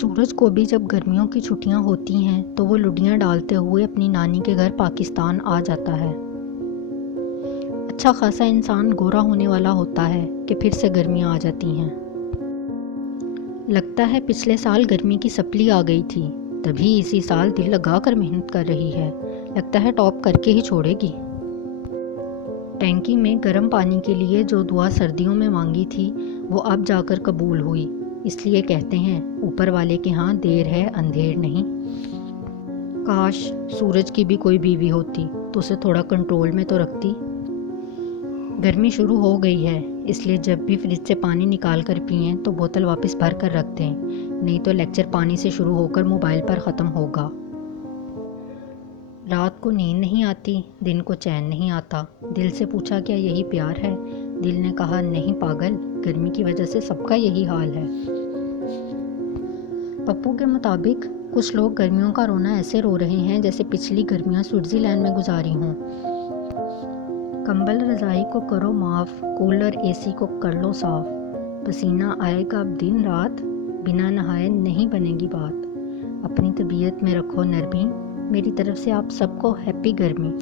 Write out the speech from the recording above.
سورج کو بھی جب گرمیوں کی چھٹیاں ہوتی ہیں تو وہ لڈیاں ڈالتے ہوئے اپنی نانی کے گھر پاکستان آ جاتا ہے۔ اچھا خاصا انسان گورا ہونے والا ہوتا ہے کہ پھر سے گرمیاں آ جاتی ہیں۔ لگتا ہے پچھلے سال گرمی کی سپلی آ گئی تھی، تبھی اسی سال دل لگا کر محنت کر رہی ہے، لگتا ہے ٹاپ کر کے ہی چھوڑے گی۔ ٹینکی میں گرم پانی کے لیے جو دعا سردیوں میں مانگی تھی وہ اب جا کر قبول ہوئی، اس لیے کہتے ہیں اوپر والے کے ہاں دیر ہے اندھیر نہیں۔ کاش سورج کی بھی کوئی بیوی ہوتی تو اسے تھوڑا کنٹرول میں تو رکھتی۔ گرمی شروع ہو گئی ہے، اس لیے جب بھی فریج سے پانی نکال کر پئیں تو بوتل واپس بھر کر رکھ دیں، نہیں تو لیکچر پانی سے شروع ہو کر موبائل پر ختم ہوگا۔ رات کو نیند نہیں آتی، دن کو چین نہیں آتا۔ دل سے پوچھا کیا یہی پیار ہے؟ دل نے کہا نہیں پاگل، گرمی کی وجہ سے سب کا یہی حال ہے۔ پپو کے مطابق کچھ لوگ گرمیوں کا رونا ایسے رو رہے ہیں جیسے پچھلی گرمیاں سوئٹزرلینڈ لینڈ میں گزاری ہوں۔ کمبل رضائی کو کرو معاف، کولر اے سی کو کر لو صاف، پسینہ آئے گا اب دن رات، بنا نہائے نہیں بنے گی بات۔ اپنی طبیعت میں رکھو نرمی، میری طرف سے آپ سب کو ہیپی گرمی۔